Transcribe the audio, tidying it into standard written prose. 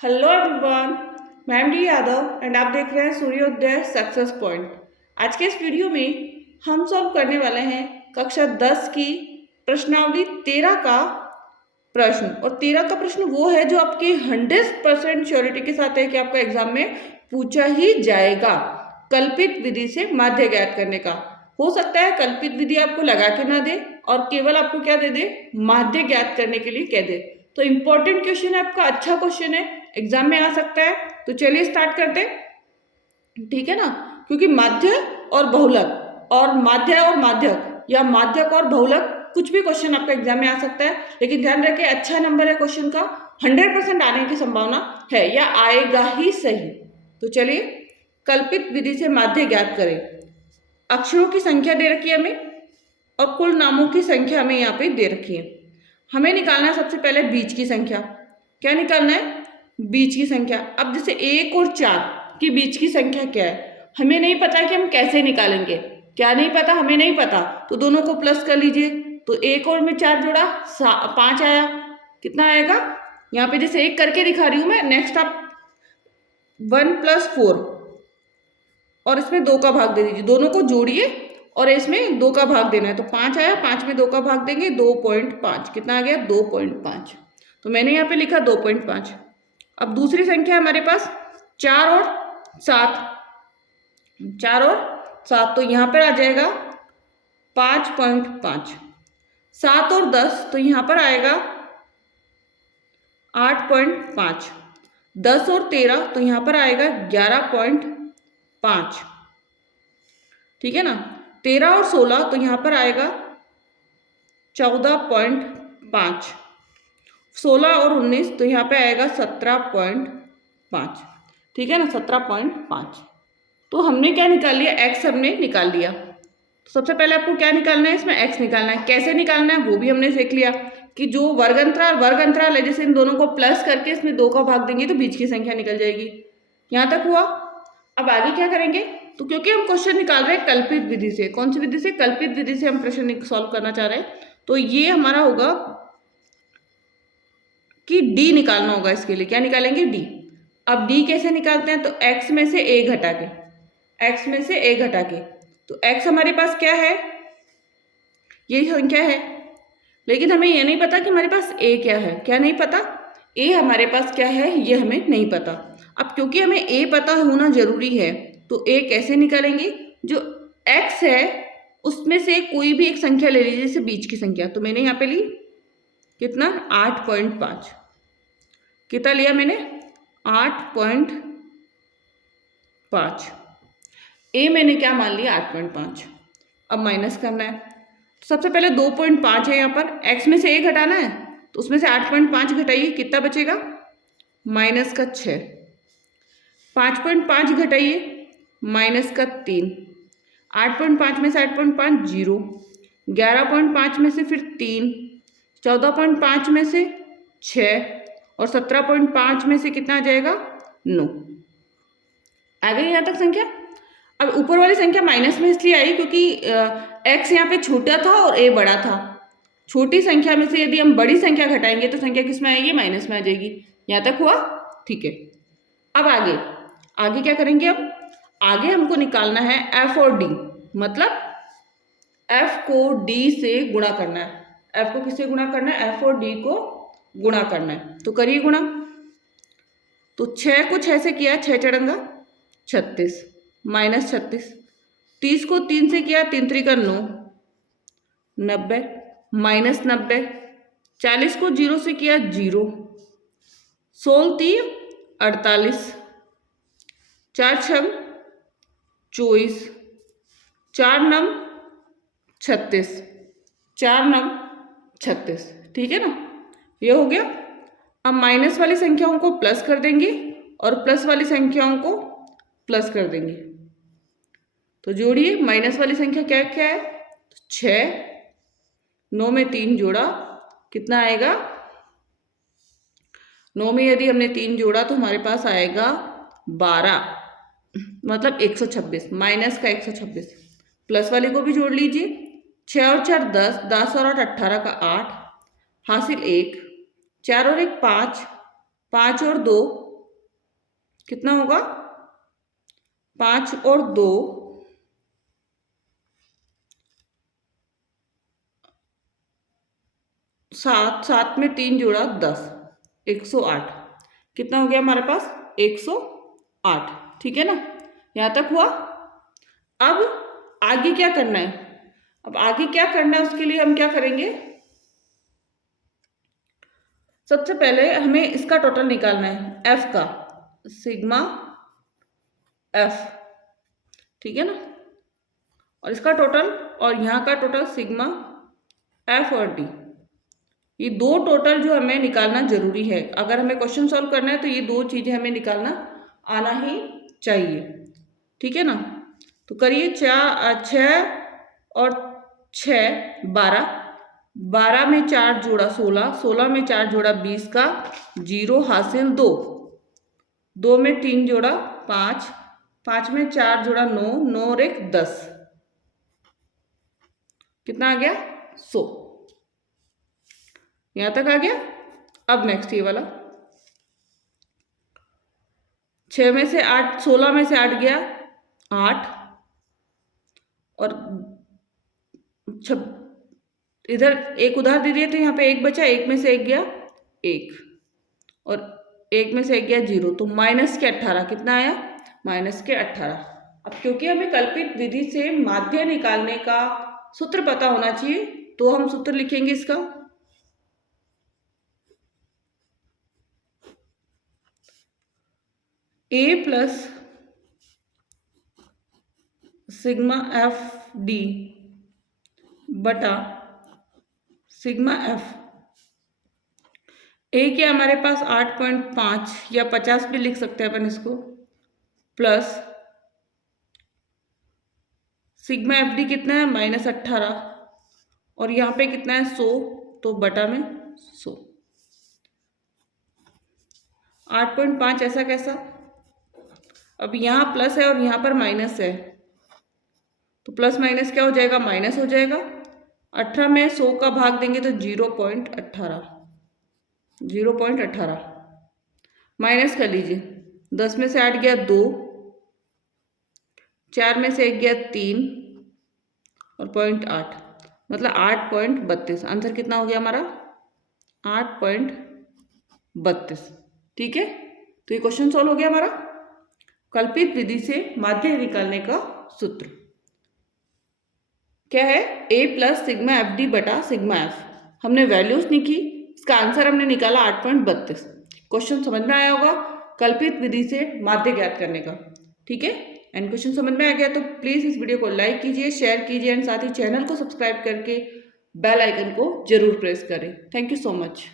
Hello everyone, मैं M D Yadav and आप देख रहे हैं सूर्योदय सक्सेस पॉइंट। आज के इस वीडियो में हम सॉल्व करने वाले हैं कक्षा 10 की प्रश्नावली 13 का प्रश्न। और 13 का प्रश्न वो है जो आपके 100% श्योरिटी के साथ है कि आपका एग्जाम में पूछा ही जाएगा। कल्पित विधि से माध्य ज्ञात करने का हो सकता है कल्पित विधि आपको लगा के ना दे और केवल आपको क्या दे दे, माध्य ज्ञात करने के लिए कह दे। तो इंपॉर्टेंट क्वेश्चन है आपका, अच्छा क्वेश्चन है, एग्जाम में आ सकता है। तो चलिए स्टार्ट करते हैं, ठीक है ना। क्योंकि माध्य और बहुलक और माध्यक या माध्यक और बहुलक कुछ भी क्वेश्चन आपका एग्जाम में आ सकता है, लेकिन ध्यान रखें अच्छा नंबर है क्वेश्चन का, 100% आने की संभावना है या आएगा ही सही। तो चलिए कल्पित विधि से माध्य ज्ञात करें। अक्षरों की संख्या दे रखी है हमें और कुल नामों की संख्या हमें यहाँ पे दे रखी है। हमें निकालना है सबसे पहले बीच की संख्या। क्या निकालना है? बीच की संख्या। अब जैसे 1 और 4 की बीच की संख्या क्या है, हमें नहीं पता कि हम कैसे निकालेंगे। क्या नहीं पता? हमें नहीं पता, तो दोनों को प्लस कर लीजिए। तो 1 और में 4 जोड़ा 5 आया। कितना आएगा? यहाँ पे जैसे 1 करके दिखा रही हूँ मैं, नेक्स्ट आप 1 + 4 और इसमें 2 का भाग दे दीजिए, दोनों को जोड़िए और इसमें 2 का भाग देना है। तो 5 आया, 5 में 2 का भाग देंगे 2.5। कितना आ गया? 2.5। तो मैंने यहाँ पे लिखा 2.5। अब दूसरी संख्या हमारे पास 4 और 7। 4 और 7 तो यहाँ पर आ जाएगा 5.5। 7 और 10 तो यहाँ पर आएगा 8.5। 10 और 13 तो यहाँ पर आएगा 11.5। ठीक है ना। 13 और 16 तो यहाँ पर आएगा 14.5। 16 और 19 तो यहाँ पे आएगा 17.5। ठीक है ना, 17.5। तो हमने क्या निकाल लिया? एक्स हमने निकाल लिया। तो सबसे पहले आपको क्या निकालना है? इसमें एक्स निकालना है। कैसे निकालना है वो भी हमने सीख लिया कि जो वर्ग अंतराल है, जैसे इन दोनों को प्लस करके इसमें 2 का भाग देंगे तो बीच की संख्या निकल जाएगी। यहाँ तक हुआ। अब आगे क्या करेंगे? तो क्योंकि हम क्वेश्चन निकाल रहे हैं कल्पित विधि से, कौन सी विधि से? कल्पित विधि से हम प्रश्न सॉल्व करना चाह रहे हैं। तो ये हमारा होगा कि डी निकालना होगा। इसके लिए क्या निकालेंगे? डी। अब डी कैसे निकालते हैं? तो एक्स में से ए घटा के, एक्स में से ए घटा के, तो एक्स हमारे पास क्या है? ये संख्या है, लेकिन हमें ये नहीं पता कि हमारे पास ए क्या है। क्या नहीं पता? ए हमारे पास क्या है ये हमें नहीं पता। अब क्योंकि हमें ए पता होना जरूरी है, तो ए कैसे निकालेंगे? जो एक्स है उसमें से कोई भी एक संख्या ले लीजिए, जैसे बीच की संख्या। तो मैंने यहाँ पे ली कितना? 8.5। कितना लिया मैंने? 8.5। ए मैंने क्या मान लिया? 8.5। अब माइनस करना है। तो सबसे पहले 2.5 है यहाँ पर, एक्स में से ए घटाना है, तो उसमें से 8.5 घटाइए, कितना बचेगा? -6। 5.5 घटाइए, -3। 8.5 में से 8.5 0। 11.5 में से फिर 3। 14.5 में से 6 और 17.5 में से कितना आ जाएगा? 9। आ गई यहाँ तक संख्या। अब ऊपर वाली संख्या माइनस में इसलिए आई क्योंकि एक्स यहाँ पे छोटा था और ए बड़ा था। छोटी संख्या में से यदि हम बड़ी संख्या घटाएंगे तो संख्या किस में आएगी? माइनस में आ जाएगी। यहाँ तक हुआ? ठीक है। अब आगे आगे क्या करेंगे? अब आगे हमको निकालना है एफ और डी। मतलब एफ को डी से गुणा करना है। एफ को किससे गुणा करना है? एफ और डी को गुणा करना है। तो करिए गुणा। तो 6 को 6 से किया, 6 चढ़ंगा 36, -36। 30 को 3 से किया, 3 3 का 9, 90, -90। 40 को 0 से किया, 0। 16 3 48। 4 6 24। 4 9 36। 4 9 36। ठीक है ना, ये हो गया। अब माइनस वाली संख्याओं को प्लस कर देंगे और प्लस वाली संख्याओं को प्लस कर देंगे। तो जोड़िए, माइनस वाली संख्या क्या क्या है? 6। 9 में 3 जोड़ा, कितना आएगा? 9 में यदि हमने 3 जोड़ा तो हमारे पास आएगा 12, मतलब 126। माइनस का 126। प्लस वाले को भी जोड़ लीजिए। 6 और 4 10, 10 और 8 18 का 8, हासिल 1। 4 और 1 5, 5 और 2 कितना होगा 5 और 2 7, 7 में 3 जोड़ा 10, 108। कितना हो गया हमारे पास 108। ठीक है ना, यहाँ तक हुआ। अब आगे क्या करना है, अब आगे क्या करना है उसके लिए हम क्या करेंगे, सबसे पहले हमें इसका टोटल निकालना है, एफ का, सिग्मा एफ। ठीक है ना, और इसका टोटल और यहाँ का टोटल सिग्मा एफ और डी, ये दो टोटल जो हमें निकालना जरूरी है। अगर हमें क्वेश्चन सॉल्व करना है तो ये दो चीजें हमें निकालना आना ही चाहिए। ठीक है ना, तो करिए 6 और 6 12, 12 में 4 जोड़ा 16, 16 में 4 जोड़ा 20 का 0 हासिल 2, 2 में 3 जोड़ा 5, 5 में 4 जोड़ा 9, 9 और 1 10। कितना आ गया 100। यहां तक आ गया। अब नेक्स्ट ये वाला 6 में से 8, 16 में से 8 गया 8, और इधर एक उधार दे दिए तो यहाँ पे 1 बचा, 1 में से 1 गया 1, और 1 में से 1 गया 0, तो माइनस के 18। कितना आया माइनस के 18। अब क्योंकि हमें कल्पित विधि से माध्य निकालने का सूत्र पता होना चाहिए, तो हम सूत्र लिखेंगे इसका, A plus sigma F D बटा सिग्मा एफ। ए क्या हमारे पास 8.5 या 50 भी लिख सकते हैं अपन इसको, प्लस सिग्मा एफ डी कितना है -18, और यहाँ पे कितना है 100, तो बटा में 100। 8.5 ऐसा कैसा, अब यहाँ प्लस है और यहाँ पर माइनस है, तो प्लस माइनस क्या हो जाएगा माइनस हो जाएगा। 18 में 100 का भाग देंगे तो 0.18, 0.18 माइनस कर लीजिए। 10 में से 8 गया 2, 4 में से 1 गया 3, और 0.8 मतलब 8.32। आंसर कितना हो गया हमारा 8.32। ठीक है, तो ये क्वेश्चन सॉल्व हो गया हमारा। कल्पित विधि से माध्य निकालने का सूत्र क्या है, A plus sigma F D बटा सिग्मा एफ। हमने वैल्यूज लिखी, इसका आंसर हमने निकाला 8.32। क्वेश्चन समझ में आया होगा कल्पित विधि से माध्य ज्ञात करने का। ठीक है, एंड क्वेश्चन समझ में आ गया तो प्लीज़ इस वीडियो को लाइक कीजिए, शेयर कीजिए, एंड साथ ही चैनल को सब्सक्राइब करके बेल आइकन को जरूर प्रेस करें। Thank you so much.